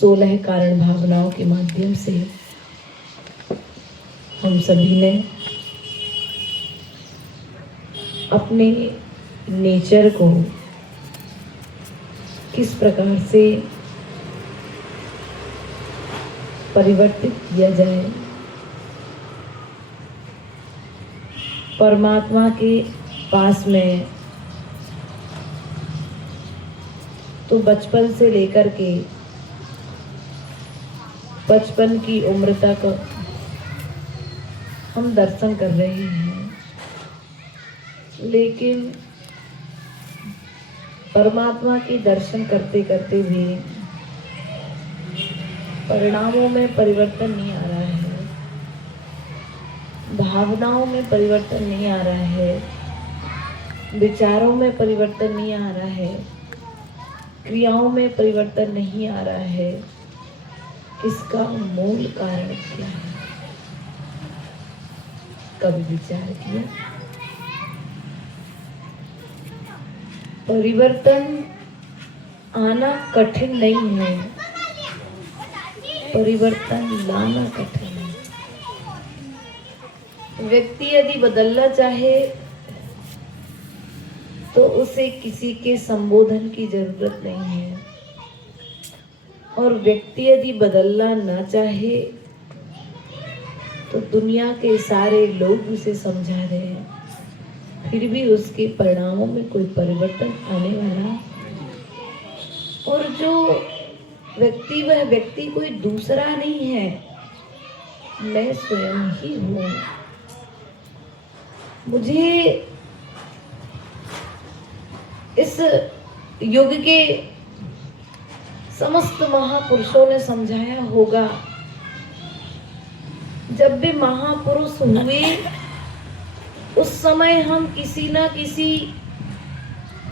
16 कारण भावनाओं के माध्यम से हम सभी ने अपने नेचर को किस प्रकार से परिवर्तित किया जाए, परमात्मा के पास में तो बचपन से लेकर के 55 की उम्र तक हम दर्शन कर रहे हैं, लेकिन परमात्मा के दर्शन करते करते भी परिणामों में परिवर्तन नहीं आ रहा है, भावनाओं में परिवर्तन नहीं आ रहा है, विचारों में परिवर्तन नहीं आ रहा है, क्रियाओं में परिवर्तन नहीं आ रहा है। इसका मूल कारण क्या है? कभी विचार किया? परिवर्तन आना कठिन नहीं है, परिवर्तन लाना कठिन है। व्यक्ति यदि बदलना चाहे तो उसे किसी के संबोधन की जरूरत नहीं है, और व्यक्ति यदि बदलना ना चाहे तो दुनिया के सारे लोग उसे समझा रहे हैं, फिर भी उसके परिणामों में कोई परिवर्तन आने वाला। और जो व्यक्ति, वह व्यक्ति कोई दूसरा नहीं है, मैं स्वयं ही हूँ। मुझे इस युग के समस्त महापुरुषों ने समझाया होगा, जब भी महापुरुष हुए उस समय हम किसी ना किसी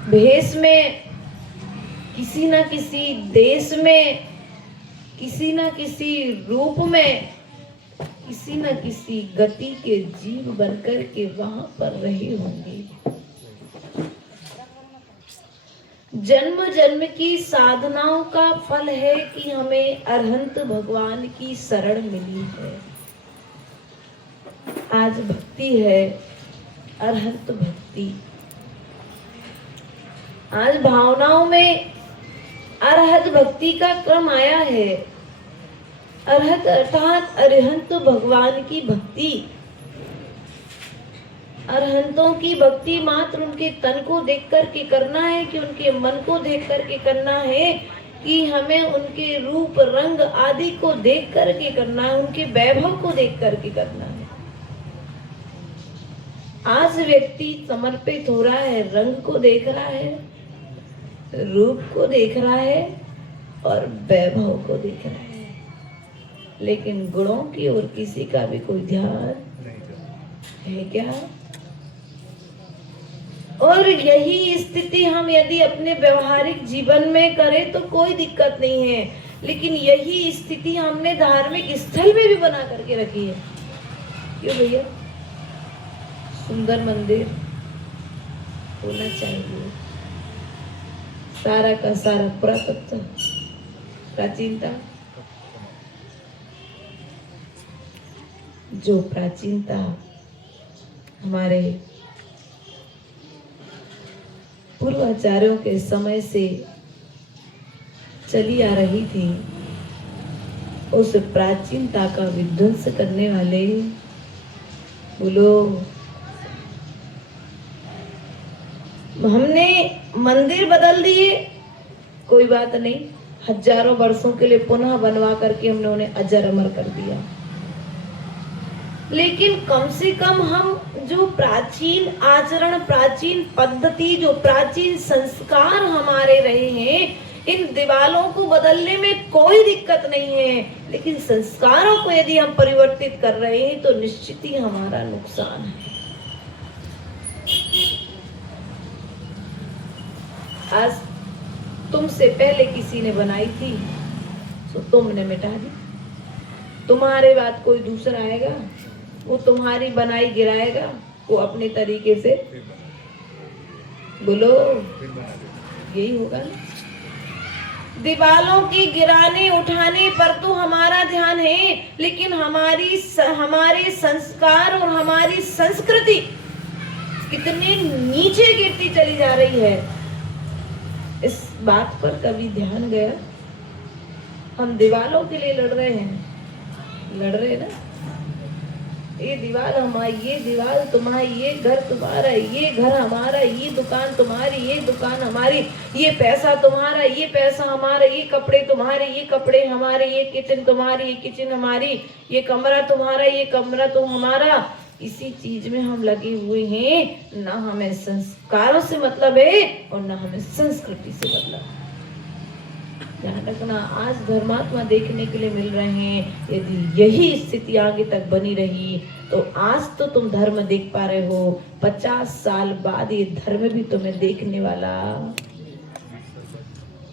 भेष में, किसी ना किसी देश में, किसी ना किसी रूप में, किसी न किसी गति के जीव बनकर के वहां पर रहे होंगे। जन्म जन्म की साधनाओं का फल है कि हमें अरहंत भगवान की शरण मिली है। आज भक्ति है, अरहंत भक्ति। आज भावनाओं में अरहत भक्ति का क्रम आया है। अरहत अर्थात अरहंत भगवान की भक्ति। अरहंतों की भक्ति मात्र उनके तन को देख कर के करना है कि उनके मन को देख कर के करना है, कि हमें उनके रूप रंग आदि को देख कर के करना है, उनके वैभव को देख कर के करना है। आज व्यक्ति समर्पित हो रहा है, रंग को देख रहा है, रूप को देख रहा है और वैभव को देख रहा है, लेकिन गुणों की ओर किसी का भी कोई ध्यान है क्या? और यही स्थिति हम यदि अपने व्यवहारिक जीवन में करें तो कोई दिक्कत नहीं है, लेकिन यही स्थिति हमने धार्मिक स्थल में भी बना करके रखी है। क्यों भैया? सुंदर मंदिर होना चाहिए, सारा का सारा पुरातत्व, प्राचीनता, जो प्राचीनता हमारे पूर्वाचार्यों के समय से चली आ रही थी, उस प्राचीनता का विध्वंस करने वाले बोलो। हमने मंदिर बदल दिए, कोई बात नहीं, हजारों वर्षों के लिए पुनः बनवा करके हमने उन्हें अजर अमर कर दिया, लेकिन कम से कम हम जो प्राचीन आचरण, प्राचीन पद्धति, जो प्राचीन संस्कार हमारे रहे हैं, इन दीवालों को बदलने में कोई दिक्कत नहीं है, लेकिन संस्कारों को यदि हम परिवर्तित कर रहे हैं तो निश्चित ही हमारा नुकसान है। आज तुमसे पहले किसी ने बनाई थी तो तुमने मिटा दी, तुम्हारे बाद कोई दूसरा आएगा, वो तुम्हारी बनाई गिराएगा, वो अपने तरीके से, बोलो यही होगा ना। दीवालों की गिराने उठाने पर तो हमारा ध्यान है, लेकिन हमारे संस्कार और हमारी संस्कृति कितने नीचे गिरती चली जा रही है, इस बात पर कभी ध्यान गया? हम दीवालों के लिए लड़ रहे हैं ना, ये दीवार हमारी, ये दीवार तुम्हारी, ये घर तुम्हारा, ये घर हमारा, ये दुकान तुम्हारी, ये दुकान हमारी, ये पैसा तुम्हारा, ये पैसा हमारा, ये कपड़े तुम्हारे, ये कपड़े हमारे, ये किचन तुम्हारी, ये किचन हमारी, ये कमरा तुम्हारा, ये कमरा तुम हमारा। इसी चीज में हम लगे हुए हैं, ना हमें संस्कारों से मतलब है और ना हमें संस्कृति से मतलब है। ध्यान रखना, आज धर्मात्मा देखने के लिए मिल रहे हैं, यदि यही स्थिति आगे तक बनी रही तो आज तो तुम धर्म देख पा रहे हो, 50 साल बाद ये धर्म भी तुम्हें देखने वाला।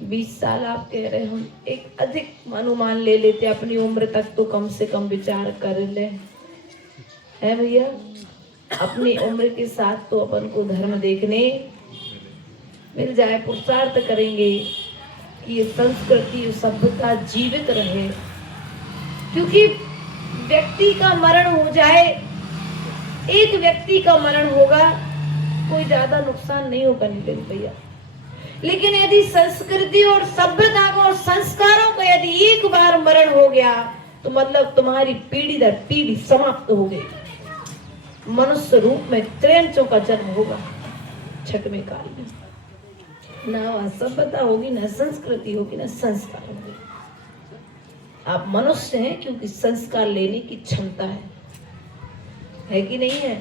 20 साल आप कह रहे, हम एक अधिक अनुमान ले लेते, अपनी उम्र तक तो कम से कम विचार कर ले, है भैया? अपनी उम्र के साथ तो अपन को धर्म देखने मिल जाए, पुरुषार्थ करेंगे कि ये संस्कृति सभ्यता जीवित रहे, क्योंकि व्यक्ति का मरण हो जाए, एक व्यक्ति का मरण होगा, कोई ज्यादा नुकसान नहीं होगा नीतिन भैया, लेकिन यदि संस्कृति और सभ्यता को और संस्कारों का यदि एक बार मरण हो गया तो मतलब तुम्हारी पीढ़ी दर पीढ़ी समाप्त हो गई। मनुष्य रूप में त्रियंचों का जन्म होगा छठवें काल में, ना सभ्यता होगी, ना संस्कृति होगी, ना संस्कार होगी। आप मनुष्य हैं क्योंकि संस्कार लेने की क्षमता है कि नहीं है?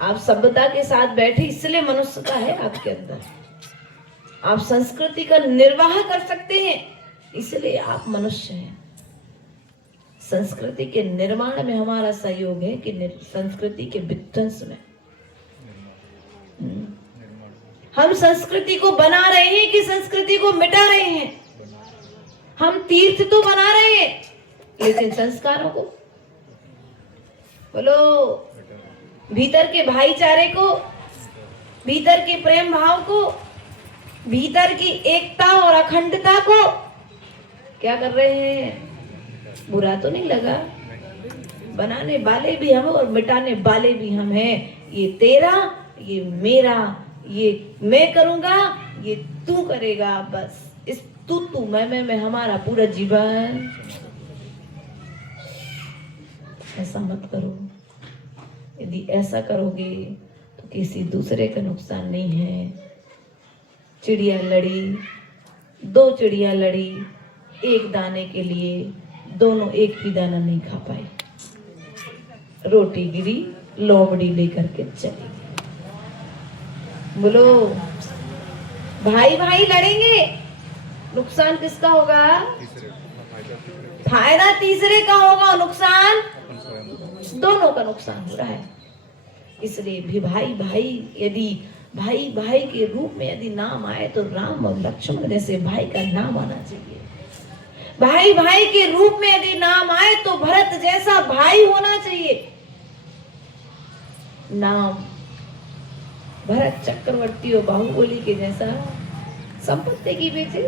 आप सभ्यता के साथ बैठे इसलिए मनुष्यता है आपके अंदर, आप संस्कृति का निर्वाह कर सकते हैं इसलिए आप मनुष्य हैं। संस्कृति के निर्माण में हमारा सहयोग है कि संस्कृति के विध्वंस में। हम संस्कृति को बना रहे हैं कि संस्कृति को मिटा रहे हैं? हम तीर्थ तो बना रहे हैं, लेकिन संस्कारों को, बोलो, भीतर के भाईचारे को, भीतर के प्रेम भाव को, भीतर की एकता और अखंडता को क्या कर रहे हैं? बुरा तो नहीं लगा? बनाने वाले भी हम और मिटाने वाले भी हम हैं। ये तेरा, ये मेरा, ये मैं करूंगा, ये तू करेगा, बस इस तू मैं हमारा पूरा जीवन। ऐसा मत करो। यदि ऐसा करोगे तो किसी दूसरे का नुकसान नहीं है। चिड़िया लड़ी, 2 चिड़िया लड़ी एक दाने के लिए, दोनों एक भी दाना नहीं खा पाए। रोटी गिरी, लोमड़ी लेकर के चली। बोलो, भाई भाई लड़ेंगे, नुकसान किसका होगा? फायदा तीसरे का होगा, नुकसान दोनों का नुकसान हो रहा है। इसलिए भी भाई भाई, यदि भाई भाई के रूप में यदि नाम आए तो राम और लक्ष्मण जैसे भाई का नाम आना चाहिए। भाई भाई के रूप में यदि नाम आए तो भरत जैसा भाई होना चाहिए। नाम भरत चक्रवर्ती और बाहुबली के जैसा संपत्ति की पीछे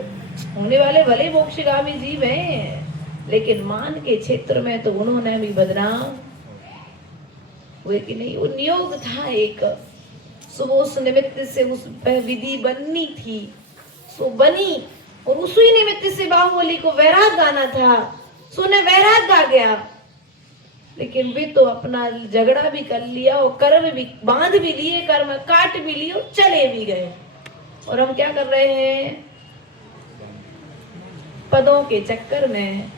होने वाले भले मोक्षगामी जीव हैं, लेकिन मान के क्षेत्र में तो उन्होंने भी बदनाम हुए कि नहीं। वो नियोग था एक, सो उस निमित्त से उस विधि बननी थी, सो बनी, और उसी निमित्त से बाहुबली को वैराग गाना था, सो ने वैराग गा गया। लेकिन वे तो अपना झगड़ा भी कर लिया और कर्म भी बांध भी लिए, कर्म काट भी लिए और चले भी गए। और हम क्या कर रहे हैं? पदों के चक्कर में।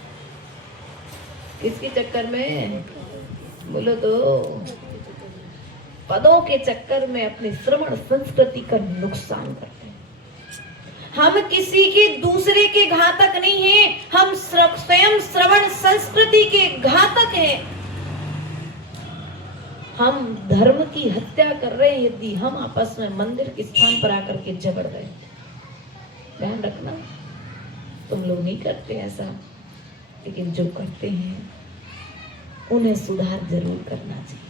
किसके चक्कर में? बोलो तो। पदों के चक्कर में अपने श्रवण संस्कृति का नुकसान करते हैं। हम किसी के दूसरे के घातक नहीं हैं, हम स्वयं श्रवण संस्कृति के घातक हैं। हम धर्म की हत्या कर रहे हैं यदि हम आपस में मंदिर के स्थान पर आकर के झगड़ रहे हैं। ध्यान रखना, तुम लोग नहीं करते ऐसा, लेकिन जो करते हैं उन्हें सुधार जरूर करना चाहिए।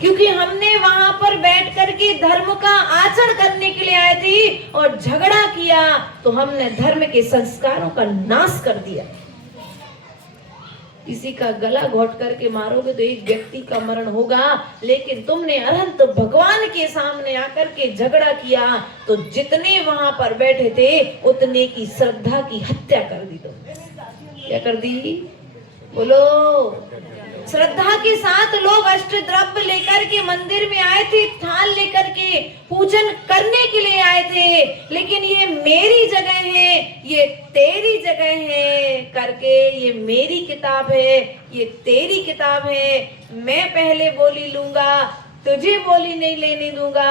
क्योंकि हमने वहां पर बैठ करके धर्म का आचरण करने के लिए आए थे और झगड़ा किया तो हमने धर्म के संस्कारों का नाश कर दिया। किसी का गला घोट करके मारोगे तो एक व्यक्ति का मरण होगा, लेकिन तुमने अनंत भगवान के सामने आकर के झगड़ा किया तो जितने वहां पर बैठे थे उतने की श्रद्धा की हत्या कर दी। तुमने क्या कर दी? बोलो। श्रद्धा के साथ लोग अष्टद्रव्य लेकर के मंदिर में आए थे, थाल लेकर के पूजन करने के लिए आए थे, लेकिन ये मेरी जगह है, ये तेरी जगह है करके, ये मेरी किताब है, ये तेरी किताब है, मैं पहले बोली लूंगा, तुझे बोली नहीं लेने दूंगा,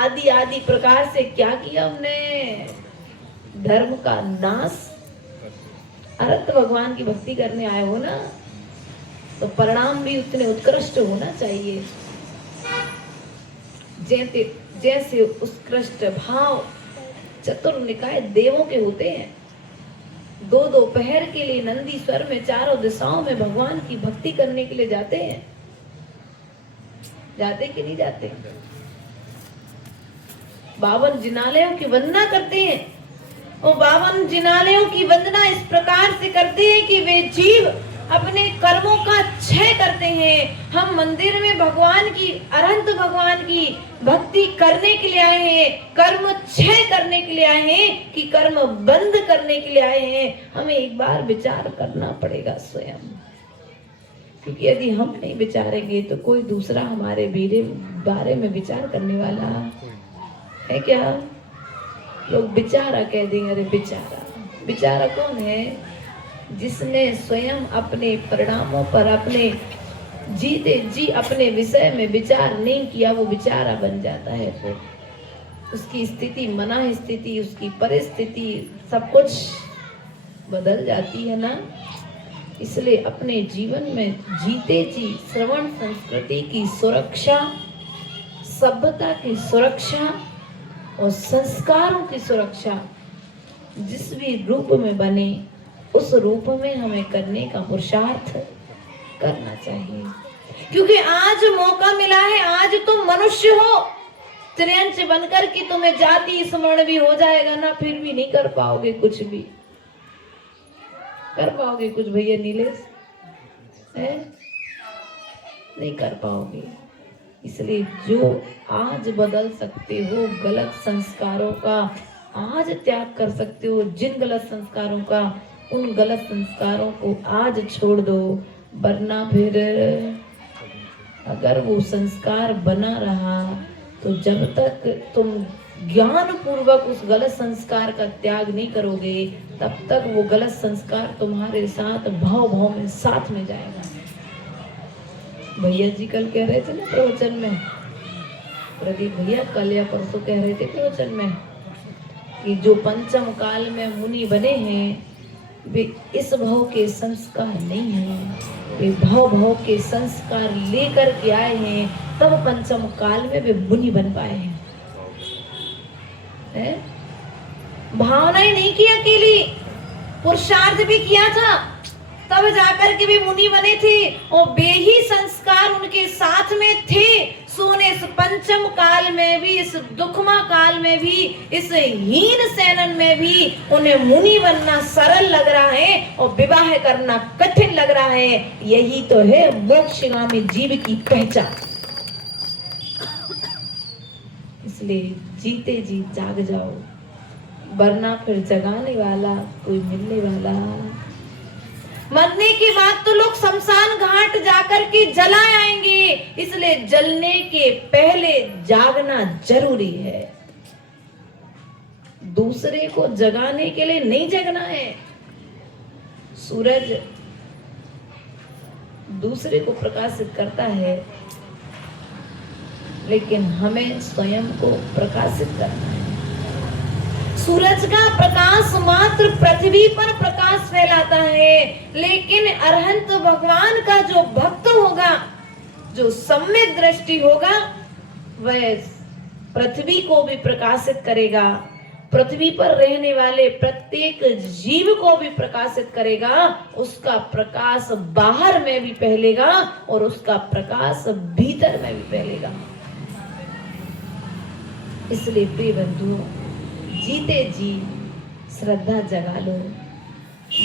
आदि आदि प्रकार से क्या किया हमने? धर्म का नाश। अनंत भगवान की भक्ति करने आए हो ना, तो परिणाम भी उतने उत्कृष्ट होना चाहिए। जैसे उत्कृष्ट भाव चतुर्निकाय देवों के होते हैं। दो दोपहर के लिए नंदीश्वर में चारों दिशाओं में भगवान की भक्ति करने के लिए जाते हैं। जाते कि नहीं जाते? 52 जिनालयों की वंदना करते हैं। और 52 जिनालयों की वंदना इस प्रकार से करते हैं कि वे जीव अपने कर्मों का क्षय करते हैं। हम मंदिर में भगवान की, अनंत भगवान की भक्ति करने के लिए आए हैं, कर्म क्षय करने के लिए आए हैं कि कर्म बंद करने के लिए आए हैं। हमें एक बार विचार करना पड़ेगा स्वयं, क्योंकि यदि हम नहीं विचारेंगे तो कोई दूसरा हमारे बारे में विचार करने वाला है क्या? लोग बेचारा कह देंगे। अरे बेचारा, बेचारा कौन है? जिसने स्वयं अपने परिणामों पर, अपने जीते जी अपने विषय में विचार नहीं किया, वो बेचारा बन जाता है। फिर उसकी स्थिति, मना स्थिति, उसकी परिस्थिति सब कुछ बदल जाती है ना। इसलिए अपने जीवन में जीते जी श्रवण संस्कृति की सुरक्षा, सभ्यता की सुरक्षा और संस्कारों की सुरक्षा जिस भी रूप में बने उस रूप में हमें करने का पुरुषार्थ करना चाहिए। क्योंकि आज मौका मिला है, आज तुम मनुष्य हो, त्रियंश बनकर कि तुम्हें जाति स्मरण भी हो जाएगा ना, फिर भी नहीं कर पाओगे कुछ भी। कर पाओगे कुछ भैया नीलेश? है? नहीं कर पाओगे। इसलिए जो आज बदल सकते हो, गलत संस्कारों का आज त्याग कर सकते हो, जिन गलत संस्कारों का, उन गलत संस्कारों को आज छोड़ दो, वरना फिर अगर वो संस्कार बना रहा तो जब तक तुम ज्ञान पूर्वक उस गलत संस्कार का त्याग नहीं करोगे तब तक वो गलत संस्कार तुम्हारे साथ भाव भाव में साथ में जाएगा। भैया जी कल कह रहे थे ना प्रवचन में, प्रदीप भैया कल या परसों कह रहे थे प्रवचन में कि जो पंचम काल में मुनि बने हैं वे इस भाव के संस्कार नहीं हैं, वे भाव भाव के संस्कार लेकर के आए हैं, तब पंचम काल में वे मुनि बन पाए हैं। भावनाएं नहीं की अकेली, पुरुषार्थ भी किया था, तब जाकर के वे मुनि बने थे और वे ही संस्कार उनके साथ में थे। सोने इस पंचम काल में भी, इस दुखमा काल में भी, इस हीन सैनन में भी उन्हें मुनि बनना सरल लग रहा है और विवाह करना कठिन लग रहा है। यही तो है मोक्षगामी जीव की पहचान। इसलिए जीते जी जाग जाओ, वरना फिर जगाने वाला कोई मिलने वाला। मरने के बाद तो लोग शमशान घाट जाकर के जला आएंगे, इसलिए जलने के पहले जागना जरूरी है। दूसरे को जगाने के लिए नहीं जगना है। सूरज दूसरे को प्रकाशित करता है, लेकिन हमें स्वयं को प्रकाशित करना है। सूरज का प्रकाश मात्र पृथ्वी पर प्रकाश फैलाता है, लेकिन अरहंत भगवान का जो भक्त होगा, जो सम्यक दृष्टि होगा, वह पृथ्वी को भी प्रकाशित करेगा पृथ्वी पर रहने वाले प्रत्येक जीव को भी प्रकाशित करेगा। उसका प्रकाश बाहर में भी फैलेगा और उसका प्रकाश भीतर में भी फैलेगा। इसलिए प्रिय बंधुओं, जीते जी श्रद्धा जगा लो,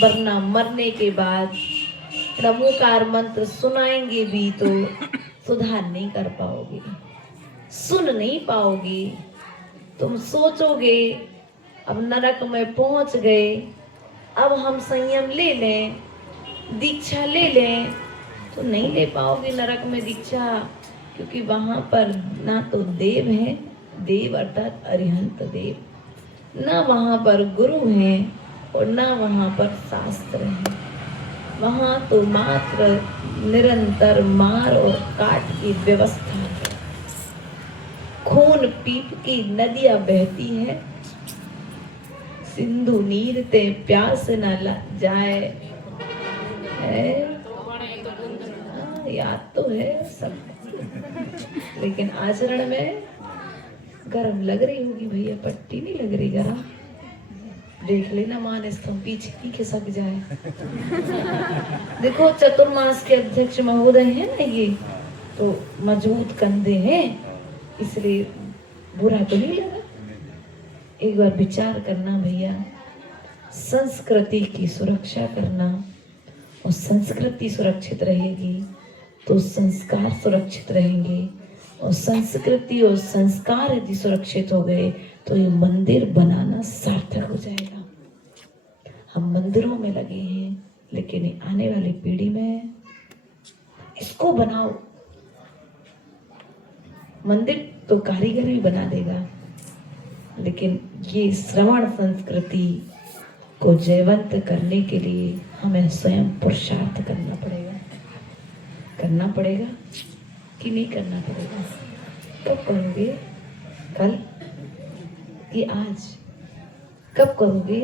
वरना मरने के बाद नमोकार मंत्र सुनाएंगे भी तो सुधार नहीं कर पाओगे, सुन नहीं पाओगे। तुम सोचोगे अब नरक में पहुंच गए, अब हम संयम ले लें, दीक्षा ले लें, तो नहीं ले पाओगे नरक में दीक्षा, क्योंकि वहां पर ना तो देव है, देव अर्थात अरिहंत देव, ना वहां पर गुरु हैं और ना वहां पर शास्त्र है। वहां तो मात्र निरंतर मार और काट की व्यवस्था है। खून पीप की नदियां बहती है, सिंधु नीर ते प्यास न जाए है। याद तो है सब, लेकिन आचरण में गरम लग रही होगी भैया, पट्टी नहीं लग रही गरम। देख लेना मानस तुम पीछे ही खिसक जाए। देखो चतुर्मास के अध्यक्ष महोदय है ना, ये तो मजबूत कंधे हैं, इसलिए बुरा तो नहीं लगा। एक बार विचार करना भैया, संस्कृति की सुरक्षा करना, और संस्कृति सुरक्षित रहेगी तो संस्कार सुरक्षित रहेंगे, और संस्कृति और संस्कार यदि सुरक्षित हो गए तो ये मंदिर बनाना सार्थक हो जाएगा। हम मंदिरों में लगे हैं, लेकिन आने वाली पीढ़ी में इसको बनाओ। मंदिर तो कारीगर भी बना देगा, लेकिन ये श्रवण संस्कृति को जयवंत करने के लिए हमें स्वयं पुरुषार्थ करना पड़ेगा। करना पड़ेगा कि नहीं करना पड़ेगा? कब करोगे? कल कि आज? कब करोगे?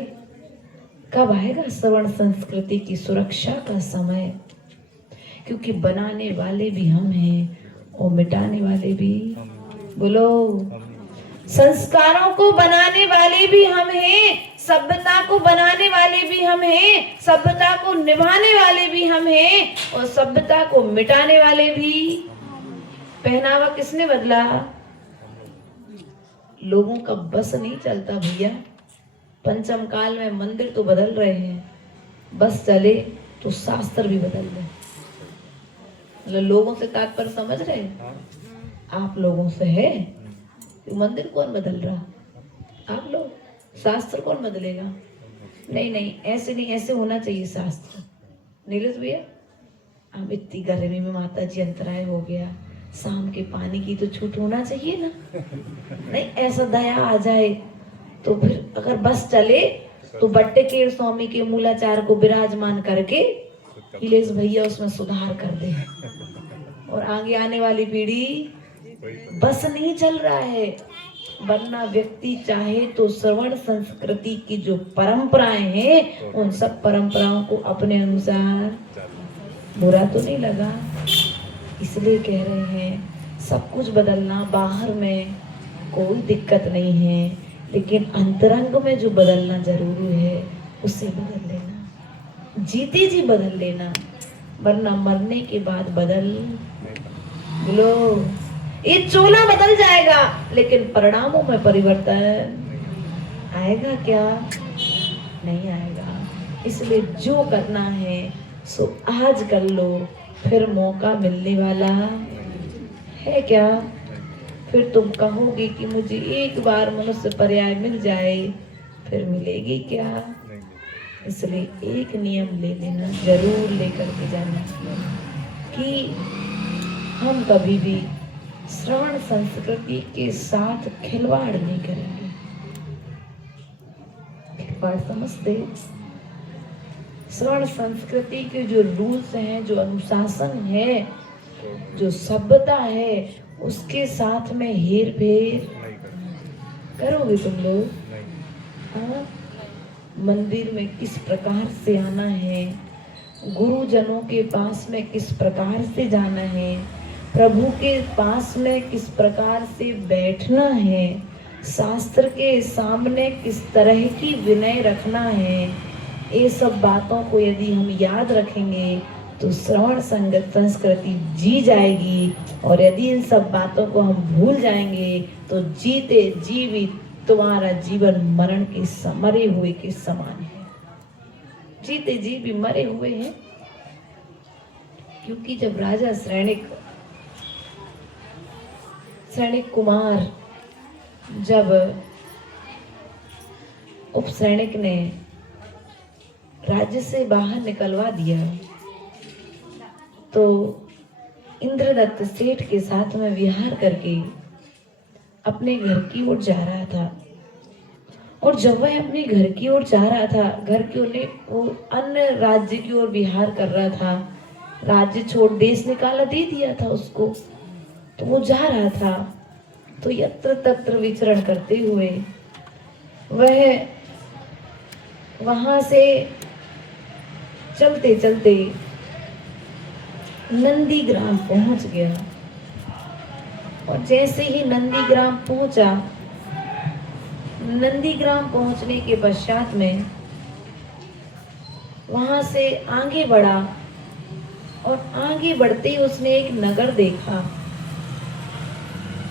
कब आएगा श्रवण संस्कृति की सुरक्षा का समय? क्योंकि बनाने वाले भी हम हैं और मिटाने वाले भी, बोलो, संस्कारों को बनाने वाले भी हम हैं, सभ्यता को बनाने वाले भी हम हैं, सभ्यता को निभाने वाले भी हम हैं, और सभ्यता को मिटाने वाले भी। पहनावा किसने बदला? लोगों का बस नहीं चलता भैया। पंचम काल में मंदिर तो बदल रहे हैं, बस चले तो शास्त्र भी बदल रहे। मतलब लोगों से तात्पर्य समझ रहे? आप लोगों से है। मंदिर कौन बदल रहा? आप लोग। शास्त्र कौन बदलेगा? नहीं नहीं, ऐसे नहीं, ऐसे होना चाहिए शास्त्र। नीरज भैया, अब इतनी गर्मी में माता जी अंतराय हो गया, शाम के पानी की तो छूट होना चाहिए ना। नहीं, ऐसा दया आ जाए तो फिर अगर बस चले तो बट्टेकेर स्वामी के मूलाचार को विराजमान करके हिलेश भैया उसमें सुधार कर दे, और आगे आने वाली पीढ़ी। बस नहीं चल रहा है, वरना व्यक्ति चाहे तो श्रवण संस्कृति की जो परंपराएं हैं उन सब परंपराओं को अपने अनुसार, बुरा तो नहीं लगा, इसलिए कह रहे हैं सब कुछ बदलना, बाहर में कोई दिक्कत नहीं है, लेकिन अंतरंग में जो बदलना जरूरी है उसे बदल लेना, जीते जी बदल लेना, वरना मरने के बाद बदल लो। ये चोला बदल जाएगा, लेकिन परिणामों में परिवर्तन आएगा क्या? नहीं आएगा। इसलिए जो करना है सो आज कर लो, फिर मौका मिलने वाला है क्या? फिर तुम कहोगे कि मुझे एक बार मनुष्य पर्याय मिल जाए, फिर मिलेगी क्या? इसलिए एक नियम ले लेना, जरूर लेकर के जाना कि हम कभी भी श्रवण संस्कृति के साथ खिलवाड़ नहीं करेंगे। खिलवाड़ समझते? श्रवण संस्कृति के जो रूल्स हैं, जो अनुशासन है, जो सभ्यता है, उसके साथ में हेर फेर करोगे तुम लोग? हाँ, मंदिर में किस प्रकार से आना है, गुरुजनों के पास में किस प्रकार से जाना है, प्रभु के पास में किस प्रकार से बैठना है, शास्त्र के सामने किस तरह की विनय रखना है, ये सब बातों को यदि हम याद रखेंगे तो श्रवण संगत संस्कृति जी जाएगी। और यदि इन सब बातों को हम भूल जाएंगे तो जीते जीवित तुम्हारा जीवन मरण के मरे हुए के समान है। जीते जी भी मरे हुए हैं। क्योंकि जब राजा सैनिक कुमार जब उपसैनिक ने राज्य से बाहर निकलवा दिया तो इंद्रदत्त सेठ के साथ में विहार करके अपने घर की ओर जा रहा था। और जब वह अपने घर की ओर जा रहा था, घर की ओर वो अन्य राज्य की ओर विहार कर रहा था, राज्य छोड़ देश निकाला दे दिया था उसको, तो वो जा रहा था। तो यत्र तत्र विचरण करते हुए वह वहां से चलते चलते नंदीग्राम पहुंच गया। और जैसे ही नंदीग्राम पहुंचा, नंदीग्राम पहुंचने के पश्चात में वहां से आगे बढ़ा और आगे बढ़ते ही उसने एक नगर देखा।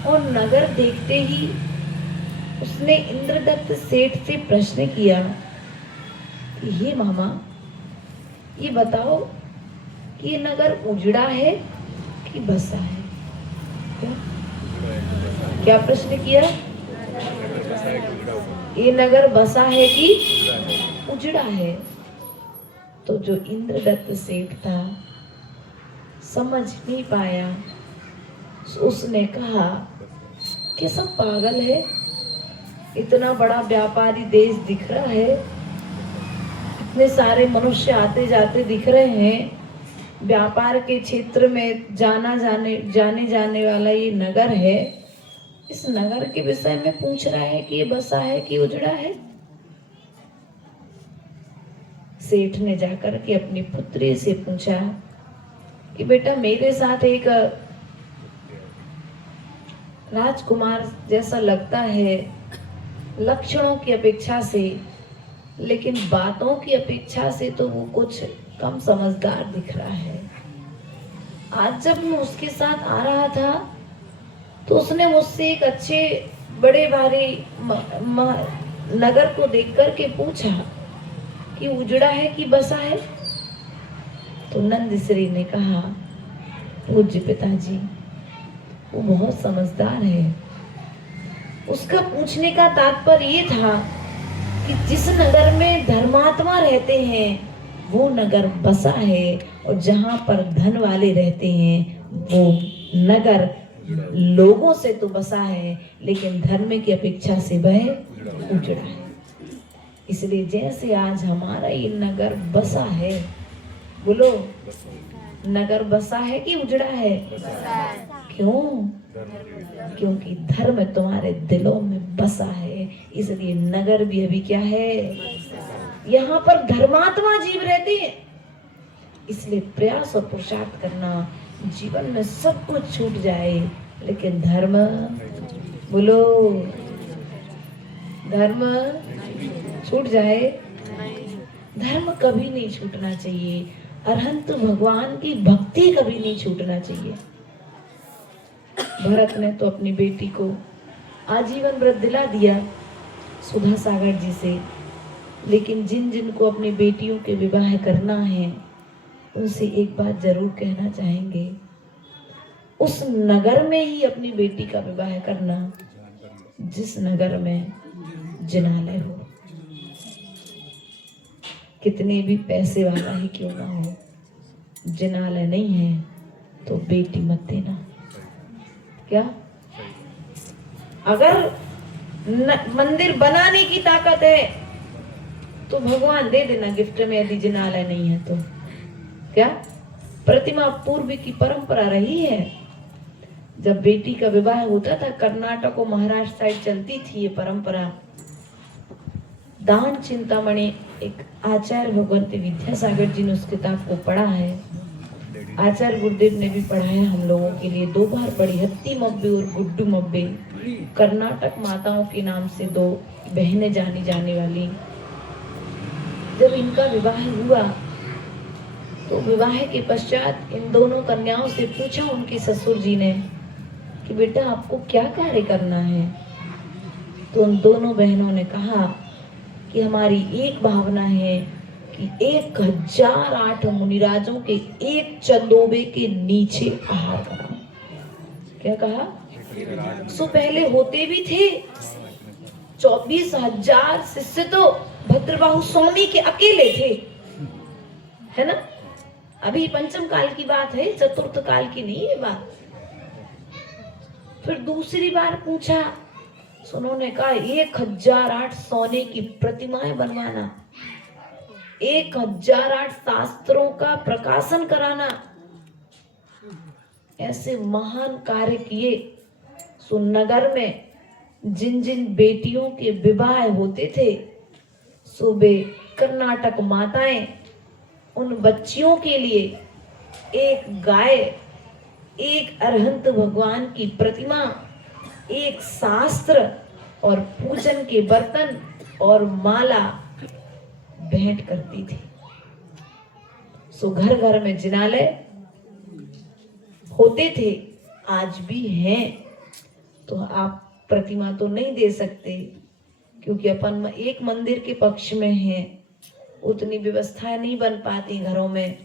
और नगर देखते ही उसने इंद्रदत्त सेठ से प्रश्न किया कि हे मामा, ये बताओ कि ये नगर उजड़ा है कि बसा है? क्या प्रश्न किया? ये नगर बसा है कि उजड़ा है? तो जो इंद्रदत्त सेठ था समझ नहीं पाया। उसने कहा कि सब पागल है, इतना बड़ा व्यापारी देश दिख रहा है, इतने सारे मनुष्य आते जाते दिख रहे हैं, व्यापार के क्षेत्र में जाने जाने वाला ये नगर है, इस नगर के विषय में पूछ रहा है कि ये बसा है कि उजड़ा है? सेठ ने जाकर के अपनी पुत्री से पूछा कि बेटा, मेरे साथ एक राजकुमार जैसा लगता है लक्षणों की अपेक्षा से, लेकिन बातों की अपेक्षा से तो वो कुछ कम समझदार दिख रहा है। आज जब मैं उसके साथ आ रहा था तो उसने मुझसे एक अच्छे बड़े भारी नगर को देख कर के पूछा कि उजड़ा है कि बसा है? तो नंदश्री ने कहा, पूज्य पिताजी, वो बहुत समझदार है। उसका पूछने का तात्पर्य ये था कि जिस नगर में धर्मात्मा रहते हैं वो नगर बसा है, और जहां पर धन वाले रहते हैं वो नगर लोगों से तो बसा है लेकिन धर्म की अपेक्षा से वह उजड़ा है। इसलिए जैसे आज हमारा ये नगर बसा है, बोलो, नगर बसा है कि उजड़ा है? क्यों? क्योंकि धर्म तुम्हारे दिलों में बसा है, इसलिए नगर भी अभी क्या है? यहाँ पर धर्मात्मा जीव रहते हैं। इसलिए प्रयास और पुरुषार्थ करना, जीवन में सब कुछ छूट जाए लेकिन धर्म, बोलो, धर्म छूट जाए? धर्म कभी नहीं छूटना चाहिए। अरहंत भगवान की भक्ति कभी नहीं छूटना चाहिए। भरत ने तो अपनी बेटी को आजीवन व्रत दिला दिया सुधा सागर जी से, लेकिन जिन जिन को अपनी बेटियों के विवाह करना है उनसे एक बात जरूर कहना चाहेंगे, उस नगर में ही अपनी बेटी का विवाह करना जिस नगर में जिनालय हो। कितने भी पैसे वाला ही क्यों ना हो, जिनालय नहीं है तो बेटी मत देना। क्या? अगर मंदिर बनाने की ताकत है तो भगवान दे देना गिफ्ट में, यदि जिनालय नहीं है तो। क्या? प्रतिमा पूर्व की परंपरा रही है, जब बेटी का विवाह होता था कर्नाटक और महाराष्ट्र साइड चलती थी ये परंपरा। दान चिंतामणि एक आचार्य भगवंत विद्यासागर जी ने उस किताब को पढ़ा है। आचार्य गुरुदेव ने भी पढ़ाया हम लोगों के लिए, 2 बार पढ़ी, हत्ती मब्बे और गुड्डू मब्बे, कर्नाटक माताओं के नाम से 2 बहनें जानी जाने वाली। जब इनका विवाह हुआ तो विवाह के पश्चात इन दोनों कन्याओं से पूछा उनके ससुर जी ने कि बेटा आपको क्या कार्य करना है। तो उन दोनों बहनों ने कहा कि हमारी एक भावना है कि 1008 मुनिराजों के एक चंदोबे के नीचे आहार करा। क्या कहा? सो पहले होते भी थे 24,000 शिष्य, तो भद्रबाहु स्वामी के अकेले थे, है ना। अभी पंचम काल की बात है, चतुर्थ काल की नहीं है बात। फिर दूसरी बार पूछा, उन्होंने कहा 1008 सोने की प्रतिमाएं बनवाना, 1008 शास्त्रों का प्रकाशन कराना, ऐसे महान कार्य किए। सो नगर में जिन जिन बेटियों के विवाह होते थे, सो वे कर्नाटक माताएं उन बच्चियों के लिए एक गाय, एक अरहंत भगवान की प्रतिमा, एक शास्त्र और पूजन के बर्तन और माला भेंट करती थी। सो घर घर में जिनालय होते थे, आज भी हैं। तो आप प्रतिमा तो नहीं दे सकते क्योंकि अपन एक मंदिर के पक्ष में हैं, उतनी व्यवस्थाएं नहीं बन पाती घरों में,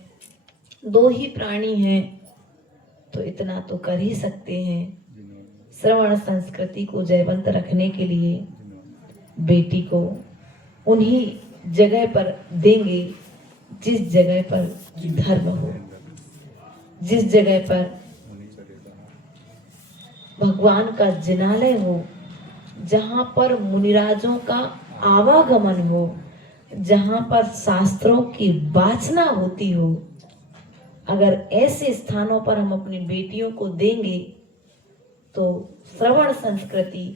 2 ही प्राणी हैं, तो इतना तो कर ही सकते हैं। श्रवण संस्कृति को जयवंत रखने के लिए बेटी को उन्हीं जगह पर देंगे जिस जगह पर धर्म हो, जिस जगह पर भगवान का जिनालय हो, जहां पर मुनिराजों का आवागमन हो, जहां पर शास्त्रों की वाचना होती हो। अगर ऐसे स्थानों पर हम अपनी बेटियों को देंगे तो श्रवण संस्कृति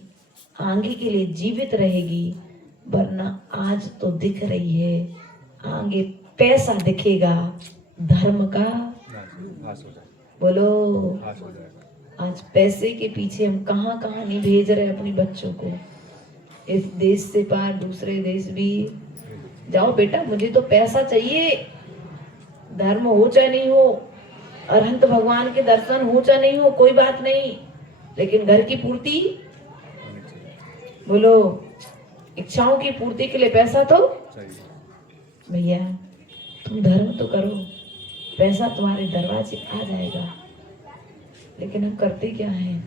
आगे के लिए जीवित रहेगी। वरना आज तो दिख रही है, आगे पैसा दिखेगा, धर्म का बोलो। आज पैसे के पीछे हम कहाँ कहाँ नहीं भेज रहे अपनी बच्चों को। इस देश से पार दूसरे देश भी जाओ बेटा, मुझे तो पैसा चाहिए, धर्म हो चाहे नहीं हो, अरहंत भगवान के दर्शन हो चाहे नहीं हो, कोई बात नहीं, लेकिन घर की पूर्ति बोलो, इच्छाओं की पूर्ति के लिए पैसा तो भैया, तुम धर्म तो करो, पैसा तुम्हारे दरवाजे आ जाएगा। लेकिन हम करते क्या हैं,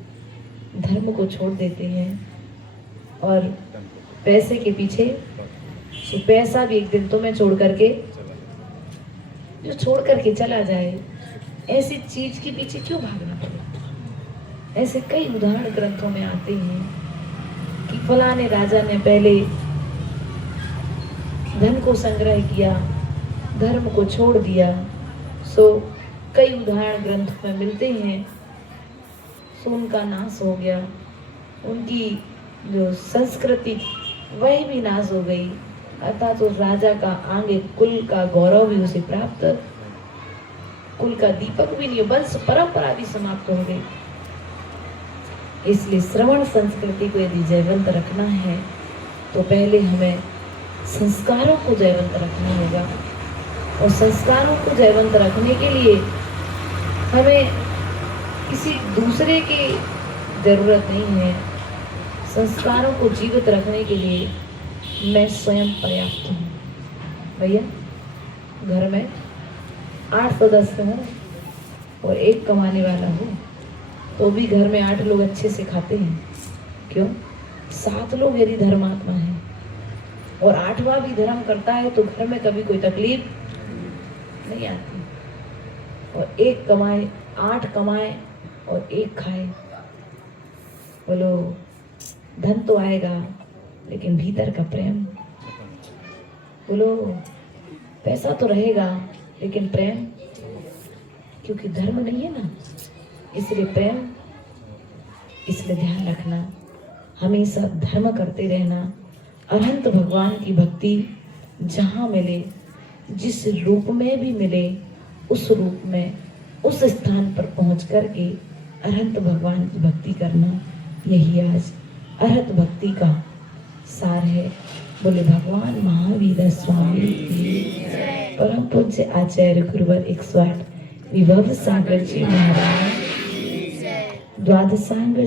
धर्म को छोड़ देते हैं और पैसे के पीछे। तो पैसा भी एक दिन तुम्हें छोड़ करके, जो छोड़ करके चला जाए, ऐसी चीज के पीछे क्यों भागना पड़े। ऐसे कई उदाहरण ग्रंथों में आते हैं कि फलाने राजा ने पहले धन को संग्रह किया, धर्म को छोड़ दिया। सो कई उदाहरण ग्रंथों में मिलते हैं, सो उनका नाश हो गया, उनकी जो संस्कृति वही भी नाश हो गई। अर्थात उस राजा का आगे कुल का गौरव भी उसे प्राप्त, कुल का दीपक भी नहीं, वंश परंपरा भी समाप्त हो गई। इसलिए श्रवण संस्कृति को यदि जयवंत रखना है तो पहले हमें संस्कारों को जयवंत रखना होगा। और संस्कारों को जयवंत रखने के लिए हमें किसी दूसरे की जरूरत नहीं है। संस्कारों को जीवित रखने के लिए मैं स्वयं पर्याप्त हूँ। भैया, घर में 8 सदस्य हो और एक कमाने वाला हो तो भी घर में 8 लोग अच्छे से खाते हैं। क्यों? 7 लोग यदि धर्मात्मा है और 8वां भी धर्म करता है तो घर में कभी कोई तकलीफ नहीं आती। और एक कमाए, 8 कमाए और एक खाए, बोलो धन तो आएगा लेकिन भीतर का प्रेम, बोलो पैसा तो रहेगा लेकिन प्रेम, क्योंकि धर्म नहीं है ना, इसलिए प्रेम। इसलिए ध्यान रखना, हमेशा धर्म करते रहना। अरहंत भगवान की भक्ति जहाँ मिले, जिस रूप में भी मिले, उस रूप में उस स्थान पर पहुंच करके अरहंत भगवान की भक्ति करना, यही आज अरहत भक्ति का सार है। बोले भगवान महावीर स्वामी की, परम पूज्य आचार्य गुरुवर 108 विभव सागर जी महाराज द्वादशांग